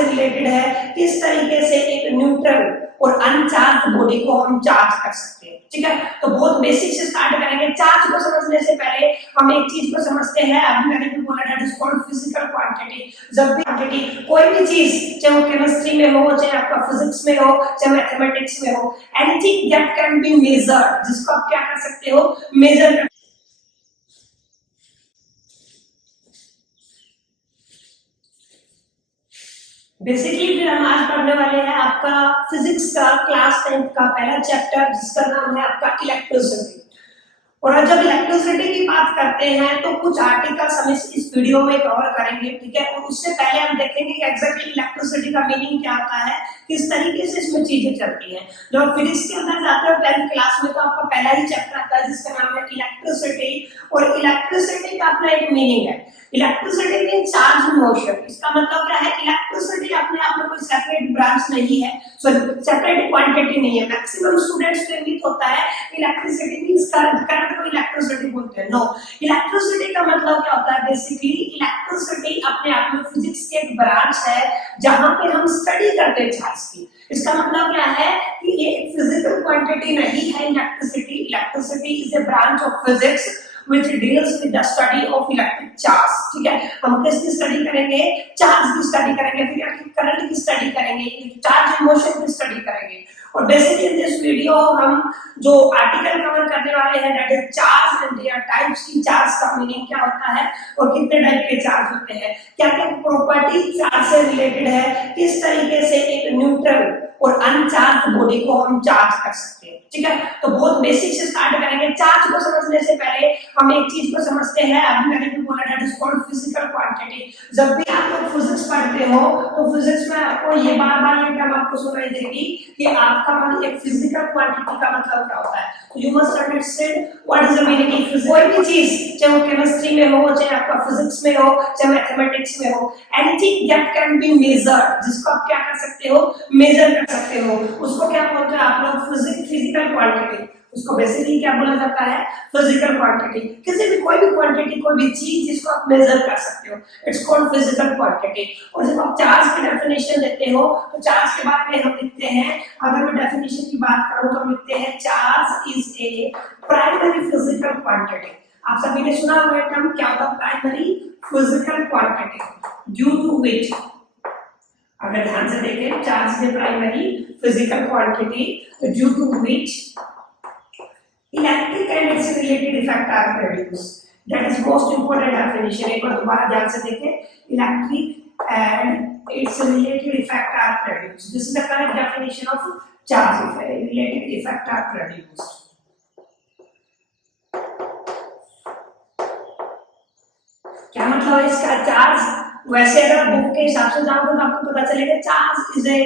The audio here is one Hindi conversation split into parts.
से रिलेटेड है, किस तरीके से एक न्यूट्रल और अनचार्ज बॉडी को हम चार्ज कर सकते हैं। ठीक है, तो बहुत बेसिक से स्टार्ट करेंगे। चार्ज को समझने से पहले हम एक चीज को समझते हैं, अभी मैंने भी बोला that is called physical quantity. जब भी क्वांटिटी कोई भी चीज, चाहे वो केमिस्ट्री में हो, चाहे आपका फिजिक्स में हो, चाहे मैथमेटिक्स में हो, anything that can be measured, जिसको आप क्या कर सकते हो, मेजर कर। बेसिकली फिर हम आज पढ़ने वाले हैं आपका फिजिक्स का क्लास 10 का पहला चैप्टर, जिसका नाम है आपका इलेक्ट्रिसिटी। और जब इलेक्ट्रिसिटी की बात करते हैं तो कुछ आर्टिकल्स हम इस वीडियो में कवर करेंगे। ठीक है, और उससे पहले हम देखेंगे कि एग्जैक्टली इलेक्ट्रिसिटी का मीनिंग क्या होता है, किस तरीके से इसमें चीजें चलती हैं। जब फिजिक्स के अंदर जाते हो 10th क्लास में तो आपका पहला ही चैप्टर आता है जिसका नाम है इलेक्ट्रिसिटी। और इलेक्ट्रिसिटी का अपना एक मीनिंग है, इलेक्ट्रिसिटी मींस चार्ज मोशन। इसका मतलब क्या है, इलेक्ट्रिसिटी अपने आप में कोई सेपरेट ब्रांच नहीं है, सॉरी सेपरेट क्वांटिटी नहीं है। मैक्सिमम स्टूडेंट्स को मिथ होता है इलेक्ट्रिसिटी मींस करंट, करंट को इलेक्ट्रिसिटी बोलते हैं। नो, इलेक्ट्रिसिटी का मतलब क्या होता है, बेसिकली इलेक्ट्रिसिटी अपने आप में फिजिक्स की एक ब्रांच है जहां पे हम स्टडी करते हैं चार्ज की। इसका मतलब क्या है कि ये एक फिजिकल क्वांटिटी नहीं है electricity. Electricity is a branch of physics which deals with the study of electric charge। ठीक है, हम किसकी स्टडी करेंगे, चार्ज की स्टडी करेंगे, फिर करंट की स्टडी करेंगे, चार्ज इन मोशन की स्टडी करेंगे। और बेसिकली इन दिस वीडियो हम जो आर्टिकल कवर करने वाले हैं that is charge and there types की। चार्ज का मीनिंग क्या होता है और कितने टाइप के चार्ज होते हैं, क्या क्या प्रॉपर्टी चार्ज से रिलेटेड है, किस तरीके से एक न्यूट्रल और अनचार्ज बॉडी को हम चार्ज कर सकते हैं। ठीक है, तो बहुत बेसिक से स्टार्ट करेंगे। चार्ज को समझने से पहले हम एक चीज को समझते हैं, अभी मैंने भी बोला that is called physical quantity. जब भी आप लोग फिजिक्स पढ़ते हो तो फिजिक्स में आपको ये बार-बार ये टर्म आपको सुनाई देगी कि आपका मान एक फिजिकल क्वांटिटी का मतलब क्या होता है। तो you must understand what is the meaning of physics. कोई भी चीज, चाहे वो केमिस्ट्री में हो, चाहे आपका फिजिक्स में हो, चाहे मैथमेटिक्स में हो, anything that can be measured, जिसको आप क्या कर सकते हो, मेजर कर सकते हो, उसको क्या बोलते हैं आप लोग, फिजिकल क्वांटिटी। उसको बेसिकली क्या बोला जाता है, फिजिकल क्वांटिटी। किसी भी कोई भी क्वांटिटी, कोई भी चीज जिसको आप मेजर कर सकते हो, इट्स कॉल्ड फिजिकल क्वांटिटी। और जब आप चार्ज की डेफिनेशन देते हो तो चार्ज के बारे में हम लिखते हैं, अगर मैं डेफिनेशन की बात करूं तो हम लिखते हैं charge is a primary physical quantity. आप सभी ने सुना हुआ टर्म क्या होता है, primary physical quantity, due to which, अगर ध्यान से देखें, charge is primary physical quantity due to which electric and its related effect are produced. That is most important definition. एक बार दोबारा ध्यान से देखें, electric and its related effect are produced. This is the correct definition of charge, related effect are produced. क्या मतलब है इसका, चार्ज वैसे अगर बुक के हिसाब से जाओगे तो आपको पता चलेगा charge is A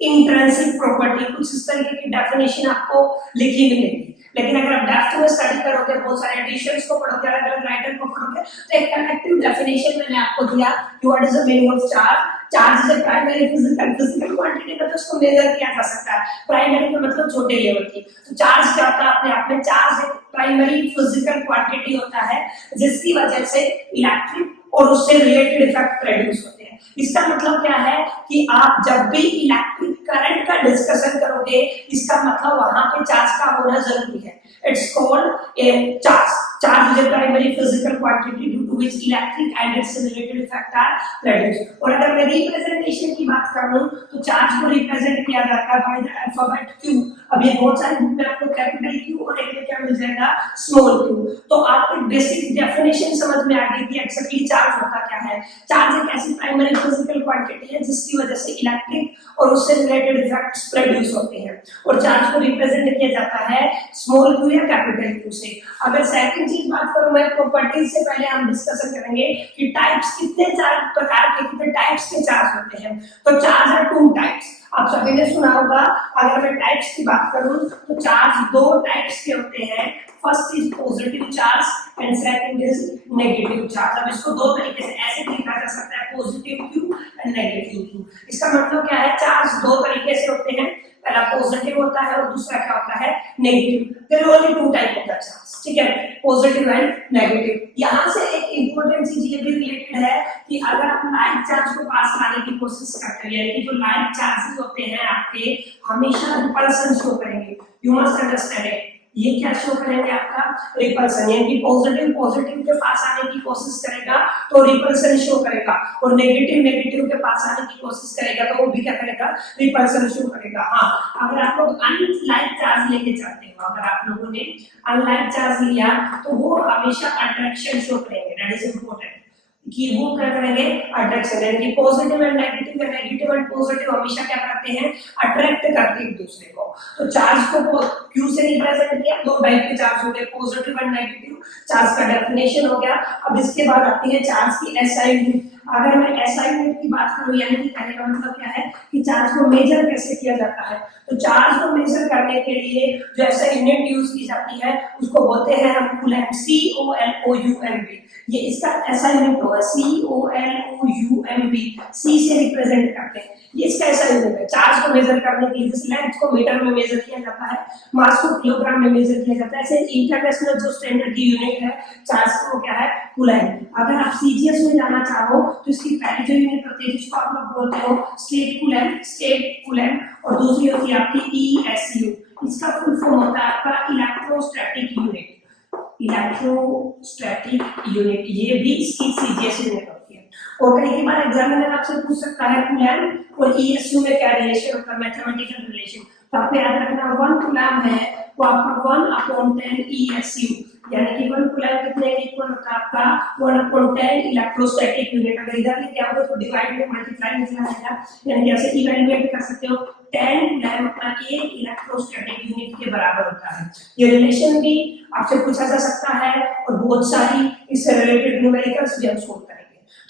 intrinsic property. कुछ इस तरीके की डेफिनेशन आपको लिखी मिलेगी, लेकिन अगर आप डेप्थ में स्टडी करोगे, बहुत सारे एडिशंस को पढ़ोगे, अलग अलग राइटर को पढ़ोगे, तो एक कनेक्टिव डेफिनेशन मैंने आपको दिया कि what is the meaning of charge. Charge is a primary physical quantity, मतलब उसको मेजर किया जा सकता है। प्राइमरी का मतलब छोटे लेवल की। तो चार्ज क्या होता है अपने आप में, चार्ज एक प्राइमरी फिजिकल क्वांटिटी होता है जिसकी वजह से इलेक्ट्रिक और उससे रिलेटेड इफेक्ट प्रोड्यूस होते हैं। इसका मतलब क्या है कि आप जब भी इलेक्ट्रिक करंट का डिस्कशन करोगे, इसका मतलब वहां पे चार्ज का होना जरूरी है। It's called a charge. Charge is a primary physical quantity due to which electric and its related effect are produced. और अगर मैं रिप्रेजेंटेशन की बात करूं तो चार्ज को रिप्रेजेंट किया जाता है बाय द अल्फाबेट Q। अब ये बहुत सारे बुक में आपको कैपिटल Q और एक में क्या मिल जाएगा, स्मॉल q। तो आपको बेसिक डेफिनेशन समझ में आ गई कि एक्चुअली चार्ज होता क्या है। चार्ज एक ऐसी प्राइमरी फिजिकल क्वांटिटी है जिसकी वजह से इलेक्ट्रिक और उससे रिलेटेड इफेक्ट्स प्रोड्यूस होते हैं। और चार्ज को रिप्रेजेंट किया जाता है स्मॉल q या कैपिटल Q से। अगर सेकंड चीज बात करूं मैं, प्रॉपर्टीज से पहले हम डिस्कशन करेंगे कि टाइप्स कितने चार प्रकार के, कितने टाइप्स के चार्ज होते हैं। तो चार्ज है टू टाइप्स, आप सभी ने सुना होगा। अगर मैं टाइप्स की बात करूं तो चार्ज दो टाइप्स के होते हैं, first is positive charge and second is negative charge. अब इसको दो तरीके से ऐसे लिखा जा सकता है, positive Q and negative Q। इसका मतलब क्या है, चार्ज दो तरीके से होते हैं। पहला पॉजिटिव होता है और दूसरा क्या होता है negative. There are only two type of the charge, ठीक है, पॉजिटिव एंड नेगेटिव। यहाँ से एक इंपॉर्टेंट चीज ये भी रिलेटेड है कि अगर आप लाइक चार्ज को पास लाने की कोशिश करते हैं, यानी कि जो लाइक चार्जेस होते हैं आपके हमेशा रिपल्सन शो करेंगे। यू मस्ट अंडरस्टैंड इट, ये क्या शो करेंगे आपका रिपल्सन, यानी कि पॉजिटिव पॉजिटिव के पास आने की कोशिश करेगा तो रिपल्सन शो करेगा, और नेगेटिव नेगेटिव के पास आने की कोशिश करेगा तो वो भी क्या करेगा रिपल्सन शो करेगा। हाँ, अगर आप लोग अनलाइक चार्ज लेके जाते हो, अगर आप लोगों ने अनलाइक चार्ज लिया तो वो हमेशा अट्रैक्शन शो करेंगे। दैट इज इंपॉर्टेंट कि वो क्या करेंगे अट्रैक्शन, यानी कि पॉजिटिव एंड नेगेटिव या नेगेटिव एंड पॉजिटिव हमेशा क्या करते हैं अट्रैक्ट करते हैं एक दूसरे को। तो चार्ज को क्यू से रिप्रेजेंट किया, दो टाइप के चार्ज हो गए पॉजिटिव एंड नेगेटिव, चार्ज का डेफिनेशन हो गया। अब इसके बाद आती है चार्ज की एसआई यूनिट। अगर मैं एसआई यूनिट की बात करूं, यानी कि कहने का मतलब क्या है कि चार्ज को मेजर कैसे किया जाता है, तो चार्ज को मेजर करने के लिए जो एसआई यूनिट यूज की जाती है उसको बोलते हैं हम कूलम्ब, COLOUMB। ये इसका ऐसा यूनिट होगा COLOUMB, C से रिप्रेजेंट करते हैं, ये इसका ऐसा यूनिट है चार्ज को मेजर करने के लिए। जैसे लेंथ को मीटर में मेजर किया जाता है, मास को किलोग्राम में मेजर किया जाता है, ऐसे इंटरनेशनल जो स्टैंडर्ड की यूनिट है चार्ज को वो क्या है कूलम्ब। अगर आप सीजीएस में जाना चाहो तो इसकी पहली जो यूनिट होती है जिसको आप लोग बोलते हो स्टेट कूलम्ब, और दूसरी होती है आपकी ESU। इसका फुल फॉर्म होता है आपका इलेक्ट्रोस्टैटिक यूनिट, इलेक्ट्रोस्टैटिक यूनिट, ये भी इसकी सीजीएस यूनिट होती है। और कई बार एग्जामिनर आपसे पूछ सकता है कूलम्ब और ESU में क्या रिलेशन होता है, मैथमेटिकल रिलेशन। तो आपको याद रखना 1 कूलम्ब है वो आपका 1/10 ESU, यानी कि 1 कूलम्ब कितने के इक्वल होता है आपका 1/10 इलेक्ट्रोस्टैटिक यूनिट। अगर इधर लेके आओगे तो डिवाइड में मल्टीप्लाई में आएगा, यानी कि ऐसे इवैल्यूएट कर सकते हो 10 कूलम्ब का 1 इलेक्ट्रोस्टैटिक यूनिट के बराबर होता है। ये रिलेशन भी आपसे पूछा जा सकता है और बहुत सारी इससे रिलेटेड न्यूमेरिकल्स भी हम सोल्व करेंगे।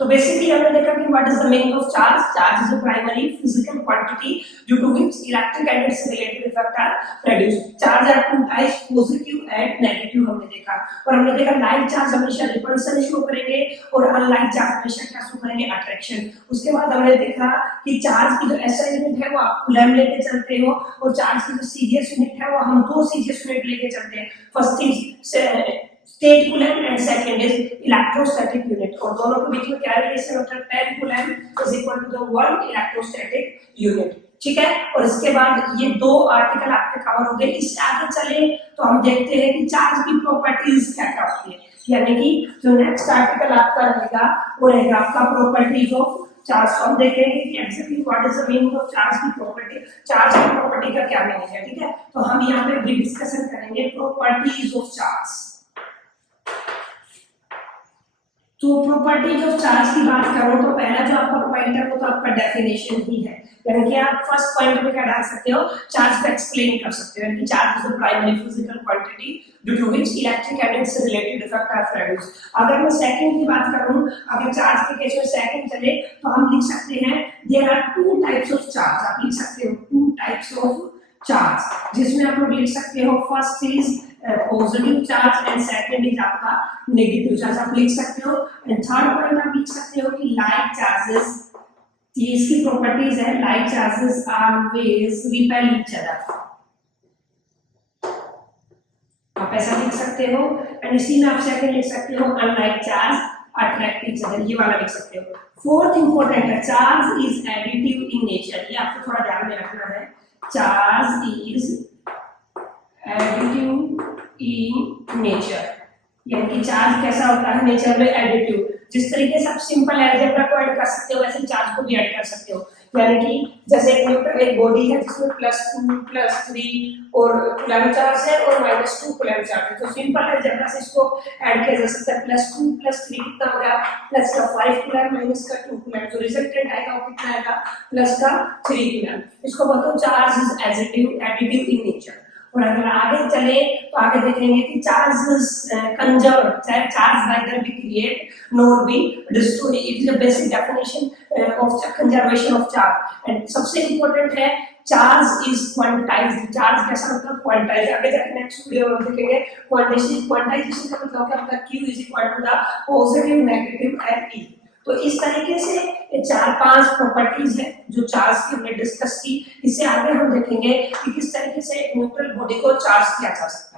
तो बेसिकली हमने देखा कि what is the meaning of charge. Charge is a primary physical quantity due to which electric and its related effect are produced. Charge are two types, positive and negative हमने देखा, और हमने देखा लाइक चार्ज हमेशा रिपल्सन शो करेंगे और अनलाइक चार्ज हमेशा क्या शो करेंगे अट्रैक्शन। उसके बाद हमने देखा कि चार्ज की जो एसआई यूनिट है वो आप कूलम्ब लेके चलते हो, और चार्ज की जो सीजीएस यूनिट है वो हम दो सीजीएस यूनिट लेके चलते हैं। First is state coulomb and second is electrostatic unit, और दोनों के बीच में क्या रिलेशन होता है 10 coulomb is equal to the 1 electrostatic unit, ठीक है। और इसके बाद ये दो आर्टिकल आपके कवर हो गए। इससे आगे चले तो हम देखते हैं कि चार्ज की प्रॉपर्टीज क्या क्या होती है, यानी कि जो नेक्स्ट आर्टिकल आपका रहेगा वो रहेगा आपका प्रॉपर्टीज ऑफ चार्ज। हम देखेंगे कि actually what is the meaning of charge की प्रॉपर्टी, चार्ज की प्रॉपर्टी का क्या मीनिंग है, ठीक है। तो हम यहाँ पे भी डिस्कशन करेंगे प्रॉपर्टीज ऑफ चार्ज। तो प्रॉपर्टीज ऑफ चार्ज की बात करूं तो पहला जो आपका पॉइंट है वो तो आपका डेफिनेशन ही है, यानी कि आप फर्स्ट पॉइंट में क्या डाल सकते हो चार्ज को एक्सप्लेन कर सकते हो, यानी कि charge is the primary physical quantity due to which electric and its related effect are produced. अगर मैं सेकंड की बात करूं, अगर चार्ज के केस में सेकंड चले तो हम लिख सकते हैं there are two types of charge. आप लिख सकते हो टू टाइप्स ऑफ चार्ज, जिसमें आप लोग लिख सकते हो first is positive charge and second is आपका नेगेटिव चार्ज, आप लिख सकते हो। एंड थर्ड पॉइंट आप लिख सकते हो कि लाइक चार्जेस, ये इसकी प्रॉपर्टीज है, like charges always repel each other, आप ऐसा लिख सकते हो। एंड इसी में आप सेकंड लिख सकते हो unlike charge attract each other, ये वाला लिख सकते हो। फोर्थ इंपॉर्टेंट है charge is additive in nature, ये आपको थोड़ा ध्यान में रखना है। Charge is additive in nature, यानी कि चार्ज कैसा होता है नेचर में एडिटिव। जिस तरीके से आप सिंपल अलजेब्रा को ऐड कर सकते हो वैसे चार्ज को भी ऐड कर सकते हो, यानी कि जैसे एक बॉडी है जिसमें +2 +3 और कूलम्ब चार्ज है और -2 कूलम्ब चार्ज है, तो सिंपल अलजेब्रा से इसको ऐड किया जा सकता है। +2 +3 कितना हो गया, प्लस का 5 कूलम्ब माइनस का 2 कूलम्ब, तो रिजल्टेंट आएगा वो कितना आएगा प्लस का 3 कूलम्ब। इसको बोलते हैं charge is additive in nature. और अगर आगे चले तो आगे देखेंगे कि charge is conserve, charge neither be create nor be destroyed, it is a basic definition of conservation of charge। and सबसे important है चार्ज इज क्वांटाइज्ड, चार्ज कैसा होता है क्वांटाइज्ड। आगे जाके नेक्स्ट वीडियो में देखेंगे क्वांटाइजेशन का मतलब क्या होता है, Q is equal to the positive negative and E। तो इस तरीके से ये 4-5 प्रॉपर्टीज है जो चार्ज की हमने डिस्कस की। इससे आगे हम देखेंगे कि किस तरीके से एक न्यूट्रल बॉडी को चार्ज किया जा सकता है।